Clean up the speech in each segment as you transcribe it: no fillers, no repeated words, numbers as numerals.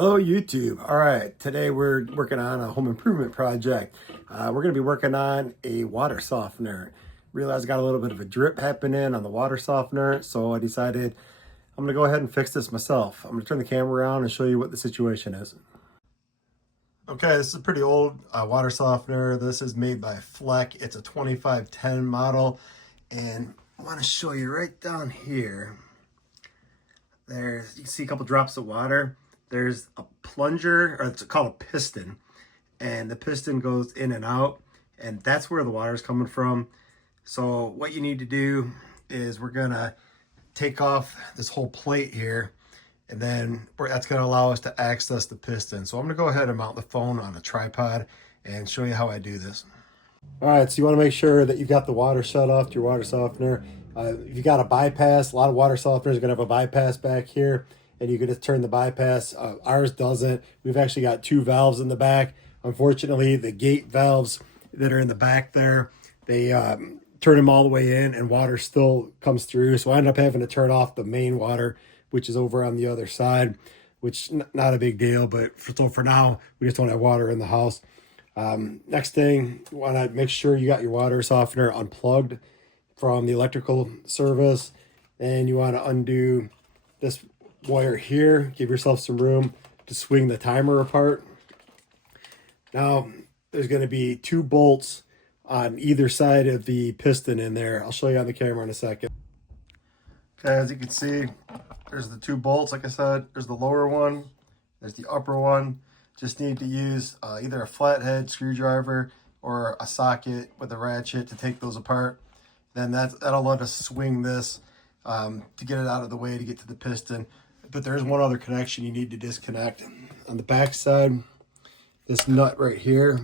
Hello YouTube. All right, today we're working on a home improvement project. We're going to be working on a water softener. Realized I got a little bit of a drip happening on the water softener, so I decided I'm going to go ahead and fix this myself. I'm going to turn the camera around and show you what the situation is. Okay, this is a pretty old water softener. This is made by Fleck. It's a 2510 model, and I want to show you right down here. There, you can see a couple drops of water. There's a plunger, or it's called a piston, and the piston goes in and out, and that's where the water is coming from. So what you need to do is we're gonna take off this whole plate here, and then that's gonna allow us to access the piston. So I'm gonna go ahead and mount the phone on a tripod and show you how I do this. All right, so you wanna make sure that you've got the water shut off to your water softener. If you got a bypass, a lot of water softeners are gonna have a bypass back here, and you can just turn the bypass. Ours doesn't. We've actually got two valves in the back. Unfortunately, the gate valves that are in the back there, they turn them all the way in and water still comes through. So I end up having to turn off the main water, which is over on the other side, which not a big deal. But for now, we just don't have water in the house. Next thing, you want to make sure you got your water softener unplugged from the electrical service, and you want to undo this wire here. Give yourself some room to swing the timer apart. Now there's going to be two bolts on either side of the piston in there. I'll show you on the camera in a second. Okay, as you can see, there's the two bolts. Like I said, there's the lower one, there's the upper one. Just need to use either a flathead screwdriver or a socket with a ratchet to take those apart. Then that'll let us swing this to get it out of the way to get to the piston. But there's one other connection you need to disconnect. On the back side, this nut right here,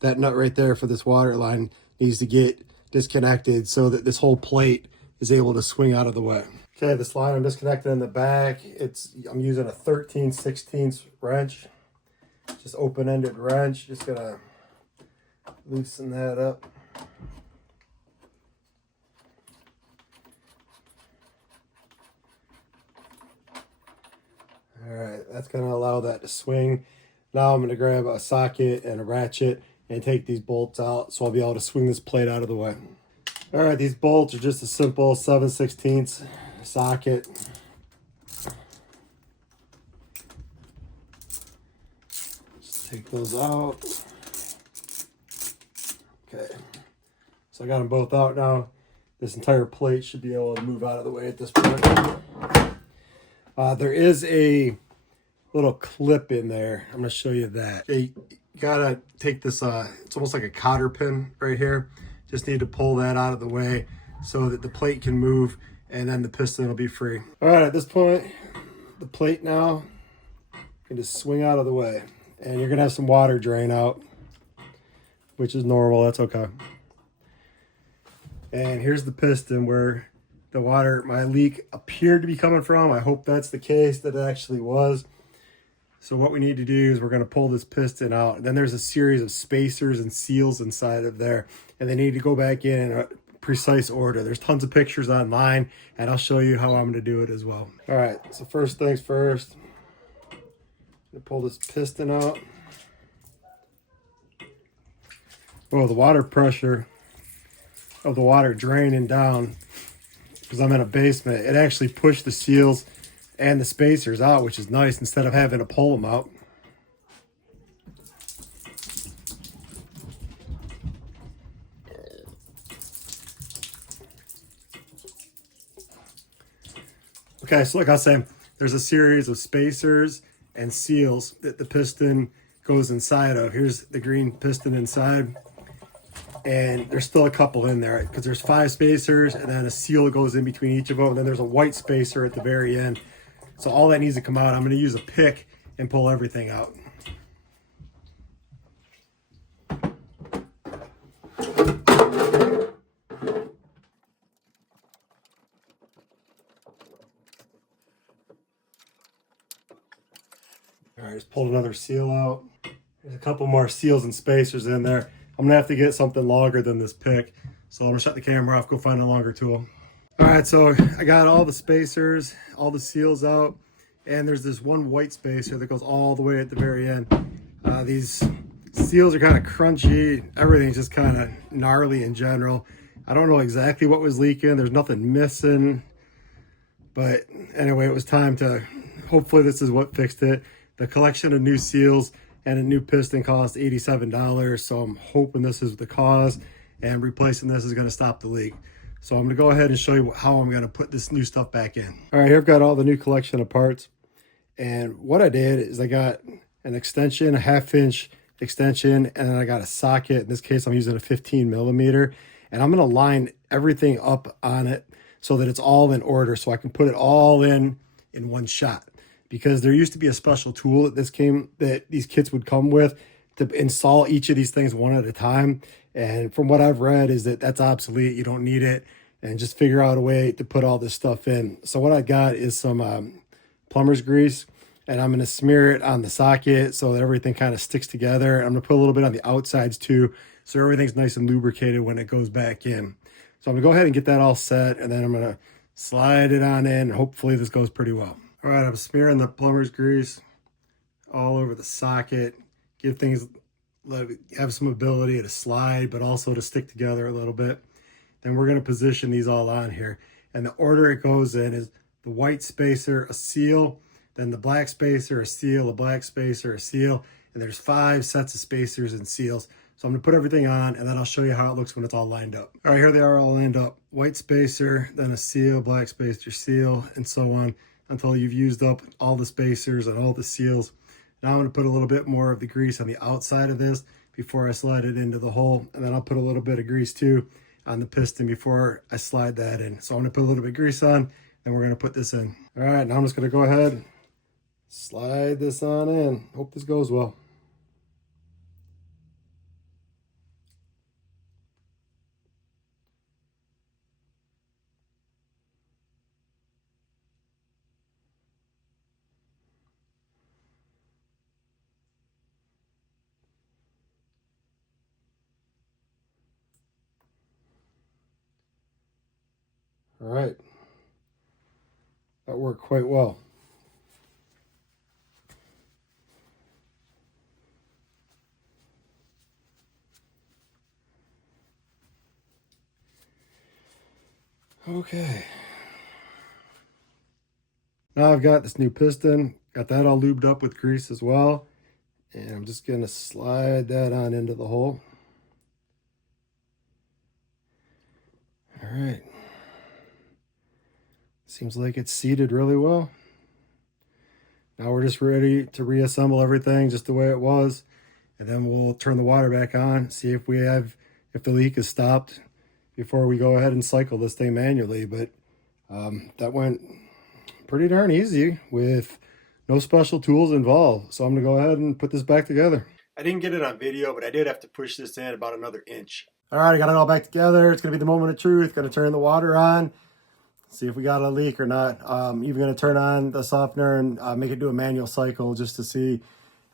that nut right there for this water line needs to get disconnected so that this whole plate is able to swing out of the way. Okay, this line I'm disconnecting in the back. I'm using a 13/16 wrench, just open-ended wrench. Just gonna loosen that up. All right, that's going to allow that to swing. Now I'm going to grab a socket and a ratchet and take these bolts out so I'll be able to swing this plate out of the way. All right, these bolts are just a simple 7/16 socket. Just take those out. Okay, so I got them both out now. This entire plate should be able to move out of the way at this point. There is a little clip in there. I'm going to show you that. You gotta take this, it's almost like a cotter pin right here. Just need to pull that out of the way so that the plate can move, and then the piston will be free. All right, at this point, the plate now can just swing out of the way, and you're going to have some water drain out, which is normal. That's okay. And here's the piston where the water, my leak appeared to be coming from. I hope that's the case, that it actually was. So what we need to do is we're going to pull this piston out. And then there's a series of spacers and seals inside of there, and they need to go back in a precise order. There's tons of pictures online, and I'll show you how I'm going to do it as well. All right, so first things first, I'm going to pull this piston out. Well, the water pressure of the water draining down, because I'm in a basement, it actually pushed the seals and the spacers out, which is nice, instead of having to pull them out. Okay, so like I was saying, there's a series of spacers and seals that the piston goes inside of. Here's the green piston inside. And there's still a couple in there because there's 5 spacers and then a seal goes in between each of them. And then there's a white spacer at the very end. So all that needs to come out. I'm going to use a pick and pull everything out. All right, just pulled another seal out. There's a couple more seals and spacers in there. I'm gonna have to get something longer than this pick. So I'm gonna shut the camera off, go find a longer tool. All right, so I got all the spacers, all the seals out, and there's this one white space here that goes all the way at the very end. These seals are kind of crunchy. Everything's just kind of gnarly in general. I don't know exactly what was leaking. There's nothing missing. But anyway, it was time to, hopefully this is what fixed it. The collection of new seals and a new piston cost $87. So I'm hoping this is the cause, and replacing this is going to stop the leak. So I'm going to go ahead and show you how I'm going to put this new stuff back in. All right, here I've got all the new collection of parts. And what I did is I got an extension, a 1/2 inch extension, and then I got a socket. In this case, I'm using a 15 millimeter. And I'm going to line everything up on it so that it's all in order, so I can put it all in one shot. Because there used to be a special tool that these kits would come with to install each of these things one at a time. And from what I've read is that that's obsolete. You don't need it, and just figure out a way to put all this stuff in. So what I got is some plumber's grease, and I'm going to smear it on the socket so that everything kind of sticks together. I'm going to put a little bit on the outsides too, so everything's nice and lubricated when it goes back in. So I'm going to go ahead and get that all set, and then I'm going to slide it on in. Hopefully this goes pretty well. All right, I'm smearing the plumber's grease all over the socket. Give things, have some ability to slide, but also to stick together a little bit. Then we're going to position these all on here. And the order it goes in is the white spacer, a seal, then the black spacer, a seal, a black spacer, a seal, and there's 5 sets of spacers and seals. So I'm going to put everything on, and then I'll show you how it looks when it's all lined up. All right, here they are all lined up. White spacer, then a seal, black spacer, seal, and so on until you've used up all the spacers and all the seals. Now I'm going to put a little bit more of the grease on the outside of this before I slide it into the hole, and then I'll put a little bit of grease too on the piston before I slide that in. So I'm going to put a little bit of grease on, and we're going to put this in. All right, now I'm just going to go ahead, slide this on in. Hope this goes well. All right, that worked quite well. Okay. Now I've got this new piston, got that all lubed up with grease as well. And I'm just gonna slide that on into the hole. All right. Seems like it's seated really well. Now we're just ready to reassemble everything just the way it was. And then we'll turn the water back on, see if the leak is stopped before we go ahead and cycle this thing manually. But that went pretty darn easy with no special tools involved. So I'm gonna go ahead and put this back together. I didn't get it on video, but I did have to push this in about another inch. All right, I got it all back together. It's gonna be the moment of truth. Gonna turn the water on, see if we got a leak or not. Even gonna turn on the softener and make it do a manual cycle just to see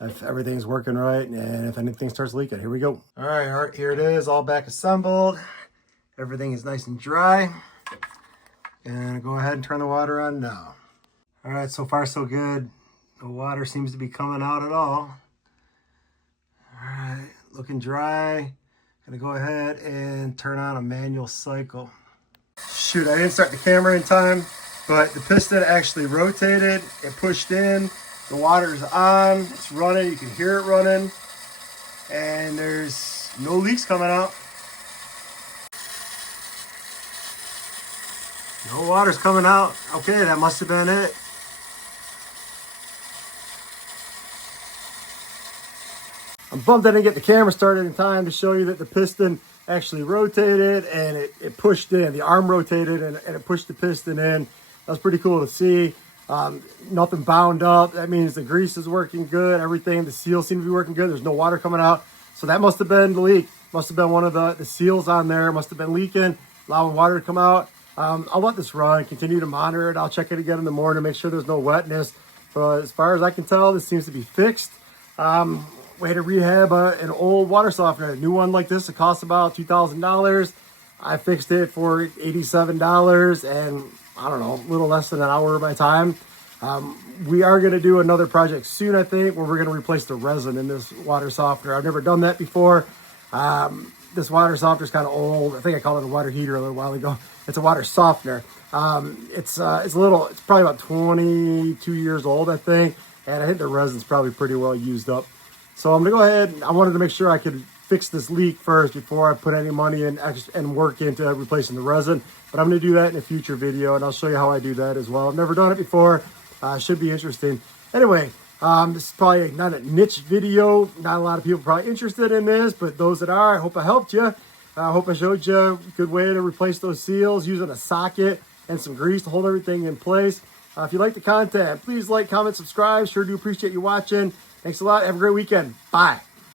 if everything's working right and if anything starts leaking. Here we go. All right, here it is, all back assembled. Everything is nice and dry. And go ahead and turn the water on now. All right, so far so good. No water seems to be coming out at all. All right, looking dry. Gonna go ahead and turn on a manual cycle. Shoot, I didn't start the camera in time, but the piston actually rotated. It pushed in. The water's on. It's running. You can hear it running. And there's no leaks coming out. No water's coming out. Okay, that must have been it. I'm bummed I didn't get the camera started in time to show you that the piston actually rotated and it pushed in. The arm rotated and it pushed the piston in. That was pretty cool to see. Nothing bound up. That means the grease is working good. Everything, the seals seem to be working good. There's no water coming out. So that must have been the leak. Must have been one of the seals on there. Must have been leaking, allowing water to come out. I'll let this run, continue to monitor it. I'll check it again in the morning, make sure there's no wetness. But as far as I can tell, this seems to be fixed. Way to rehab an old water softener. A new one like this, it costs about $2,000. I fixed it for $87 and I don't know, a little less than an hour of my time. We are going to do another project soon, I think, where we're going to replace the resin in this water softener. I've never done that before. This water softener is kind of old. I think I called it a water heater a little while ago. It's a water softener. It's probably about 22 years old, I think. And I think the resin's probably pretty well used up. So I'm gonna go ahead. I wanted to make sure I could fix this leak first before I put any money in and work into replacing the resin. But I'm gonna do that in a future video, and I'll show you how I do that as well. I've never done it before. Should be interesting. Anyway, this is probably not a niche video. Not a lot of people probably interested in this, but those that are, I hope I helped you. I hope I showed you a good way to replace those seals using a socket and some grease to hold everything in place. If you like the content, please like, comment, subscribe. Sure do appreciate you watching. Thanks a lot. Have a great weekend. Bye.